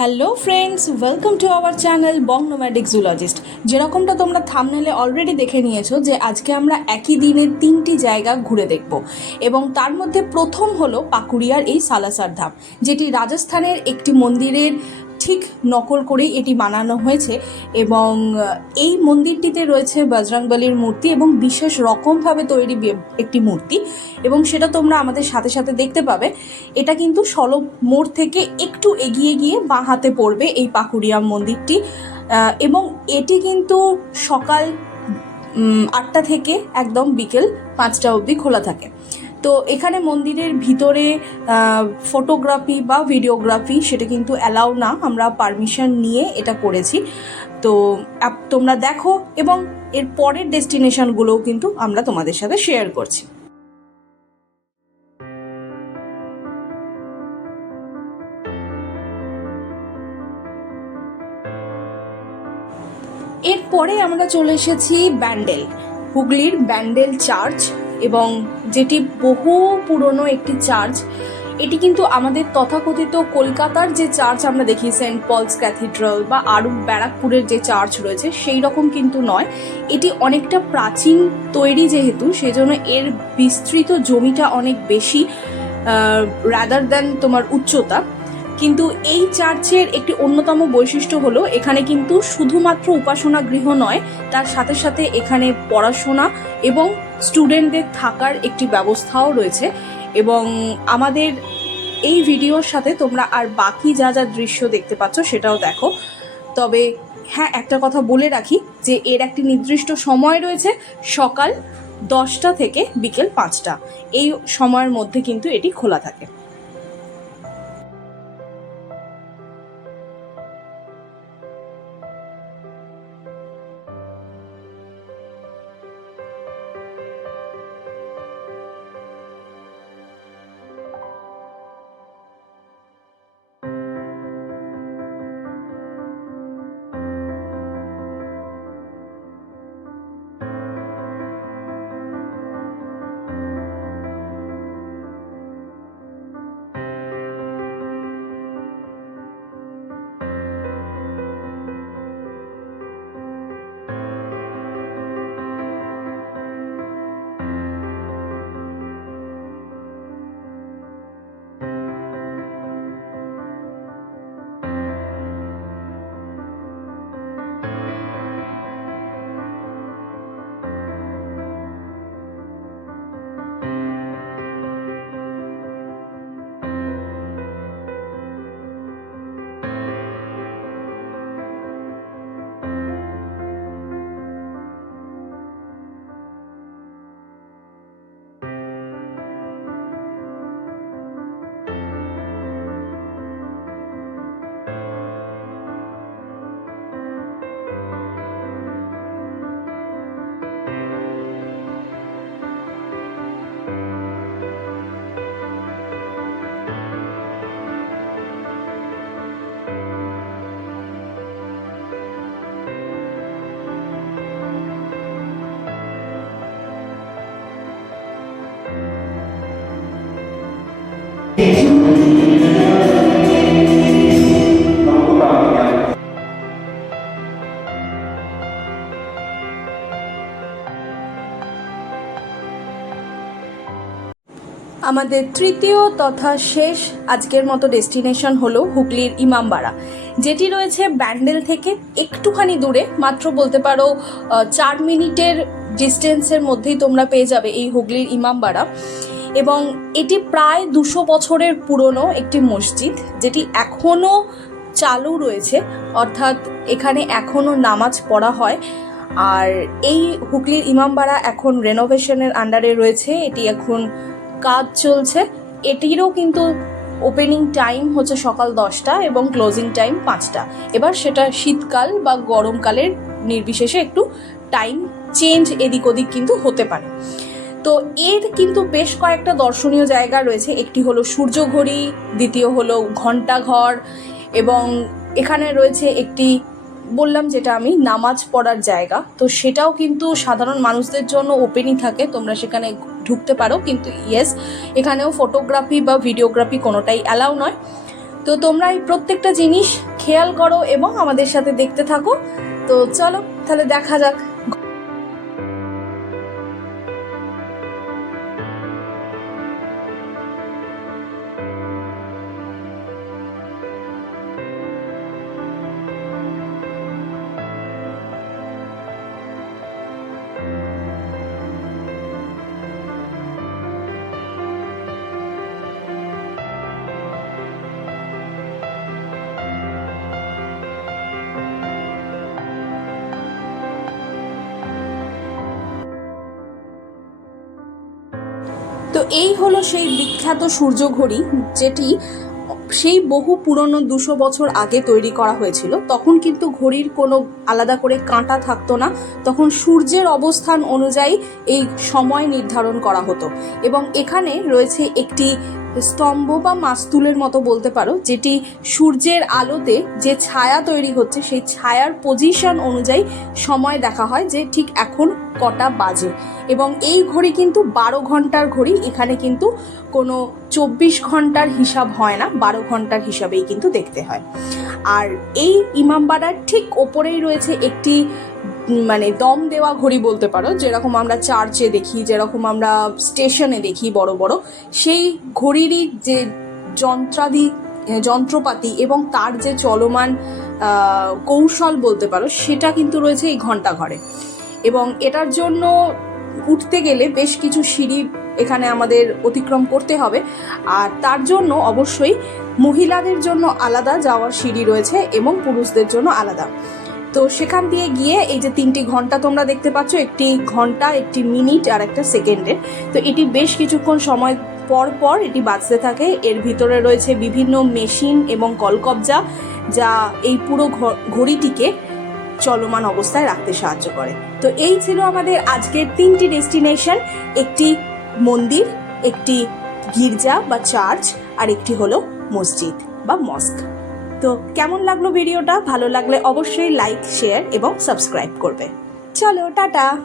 Hello friends welcome to our channel Bong Nomadic Zoologist যেরকমটা তোমরা থামনেলে already দেখে নিয়েছো যে আজকে আমরা একই দিনে তিনটি জায়গা ঘুরে দেখব। এবং তার মধ্যে প্রথম হলো পাকুড়িয়ার এই সালাসার ধাম, যেটি রাজস্থানের একটি মন্দিরের ঠিক নকল করেই এটি বানানো হয়েছে এবং এই মন্দিরটিতে রয়েছে বজরংবলির মূর্তি এবং বিশেষ রকমভাবে তৈরি একটি মূর্তি এবং সেটা তোমরা আমাদের সাথে সাথে দেখতে পাবে। এটা কিন্তু সলব মোড় থেকে একটু এগিয়ে গিয়ে বাঁ হাতে পড়বে এই পাকুড়িয়া মন্দিরটি এবং এটি কিন্তু সকাল আটটা থেকে একদম বিকেল পাঁচটা অবধি খোলা থাকে। তো এখানে মন্দিরের ভিতরে ফটোগ্রাফি বা ভিডিওগ্রাফি সেটা কিন্তু অ্যালাউ না, আমরা পারমিশন নিয়ে এটা করেছি। তো তোমরা দেখো এবং এর পরের ডেস্টিনেশনগুলোও কিন্তু আমরা তোমাদের সাথে শেয়ার করছি। এরপরে আমরা চলে এসেছি ব্যান্ডেল, হুগলির ব্যান্ডেল চার্চ। এবং যেটি বহু পুরনো একটি চার্চ, এটি কিন্তু আমাদের তথাকথিত কলকাতার যে চার্চ আমরা দেখি, সেন্ট পলস ক্যাথিড্রাল বা আরও ব্যারাকপুরের যে চার্চ রয়েছে, সেই রকম কিন্তু নয়। এটি অনেকটা প্রাচীন তৈরি যেহেতু, সেজন্য এর বিস্তৃত জমিটা অনেক বেশি রাদার দ্যান তোমার উচ্চতা। কিন্তু এই চার্চের একটি অন্যতম বৈশিষ্ট্য হলো, এখানে কিন্তু শুধুমাত্র উপাসনা গৃহ নয়, তার সাথে সাথে এখানে পড়াশোনা এবং স্টুডেন্টদের থাকার একটি ব্যবস্থাও রয়েছে। এবং আমাদের এই ভিডিওর সাথে তোমরা আর বাকি যা যা দৃশ্য দেখতে পাচ্ছ সেটাও দেখো। তবে হ্যাঁ একটা কথা বলে রাখি যে এর একটি নির্দিষ্ট সময় রয়েছে সকাল দশটা থেকে বিকেল পাঁচটা। এই সময়ের মধ্যে কিন্তু এটি খোলা থাকে। আমাদের তৃতীয় তথা শেষ আজকের মতো ডেস্টিনেশন হলো হুগলির ইমামবাড়া, যেটি রয়েছে ব্যান্ডেল থেকে একটুখানি দূরে। মাত্র বলতে পারো চার মিনিটের ডিস্টেন্সের মধ্যেই তোমরা পেয়ে যাবে এই হুগলির ইমামবাড়া। এবং এটি প্রায় দুশো বছরের পুরনো একটি মসজিদ, যেটি এখনও চালু রয়েছে, অর্থাৎ এখানে এখনও নামাজ পড়া হয়। আর এই হুগলির ইমামবাড়া এখন রেনোভেশনের আন্ডারে রয়েছে। এটি এখন কাজ চলছে। এটিরও কিন্তু ওপেনিং টাইম হচ্ছে সকাল দশটা এবং ক্লোজিং টাইম পাঁচটা। এবার সেটা শীতকাল বা গরমকালের নির্বিশেষে একটু টাইম চেঞ্জ এদিক ওদিক কিন্তু হতে পারে। তো এর কিন্তু বেশ কয়েকটা দর্শনীয় জায়গা রয়েছে। একটি হলো সূর্যঘড়ি, দ্বিতীয় হলো ঘণ্টাঘর এবং এখানে রয়েছে একটি বললাম যেটা আমি, নামাজ পড়ার জায়গা। তো সেটাও কিন্তু সাধারণ মানুষদের জন্য ওপেনই থাকে। তোমরা সেখানে ঢুকতে পারো, কিন্তু ইয়েস এখানেও ফটোগ্রাফি বা ভিডিওগ্রাফি কোনোটাই অ্যালাউ নয়। তো তোমরা এই প্রত্যেকটা জিনিস খেয়াল করো এবং আমাদের সাথে দেখতে থাকো। তো চলো, তাহলে দেখা যাক। তো এই হলো সেই বিখ্যাত সূর্য ঘড়ি, যেটি সেই বহু পুরনো দুশো বছর আগে তৈরি করা হয়েছিল। তখন কিন্তু ঘড়ির কোনো আলাদা করে কাঁটা থাকতো না। তখন সূর্যের অবস্থান অনুযায়ী এই সময় নির্ধারণ করা হতো। এবং এখানে রয়েছে একটি স্তম্ভ বা মাস্তুলের মতো বলতে পারো, যেটি সূর্যের আলোতে যে ছায়া তৈরি হচ্ছে, সেই ছায়ার পজিশন অনুযায়ী সময় দেখা হয় যে ঠিক এখন কটা বাজে। এবং এই ঘড়ি কিন্তু বারো ঘণ্টার ঘড়ি, এখানে কিন্তু কোনো চব্বিশ ঘণ্টার হিসাব হয় না, বারো ঘণ্টার হিসাবেই কিন্তু দেখতে হয়। আর এই ইমামবাড়ার ঠিক ওপরেই রয়েছে একটি মানে দম দেওয়া ঘড়ি বলতে পারো, যেরকম আমরা চার্চে দেখি, যেরকম আমরা স্টেশনে দেখি বড় বড়, সেই ঘড়িরই যে যন্ত্রাদি, যন্ত্রপাতি এবং তার যে চলমান কৌশল বলতে পারো, সেটা কিন্তু রয়েছে এই ঘণ্টা ঘরে। এবং এটার জন্য উঠতে গেলে বেশ কিছু সিঁড়ি এখানে আমাদের অতিক্রম করতে হবে। আর তার জন্য অবশ্যই মহিলাদের জন্য আলাদা যাওয়ার সিঁড়ি রয়েছে এবং পুরুষদের জন্য আলাদা। তো সেখান দিয়ে গিয়ে এই যে তিনটি ঘণ্টা তোমরা দেখতে পাচ্ছ, একটি ঘণ্টা, একটি মিনিট আর একটা সেকেন্ডের। তো এটি বেশ কিছুক্ষণ সময় পর পর এটি বাঁচতে থাকে। এর ভিতরে রয়েছে বিভিন্ন মেশিন এবং কলকবজা যা এই পুরো ঘড়িটিকে চলমান অবস্থায় রাখতে সাহায্য করে। তো এই ছিল আমাদের আজকের তিনটি ডেস্টিনেশন। একটি মন্দির, একটি গির্জা বা চার্চ আর একটি হলো মসজিদ বা মস্ক। তো কেমন লাগল ভিডিওটা? ভালো লাগলে অবশ্যই লাইক, শেয়ার এবং সাবস্ক্রাইব করবে। চলো, টাটা!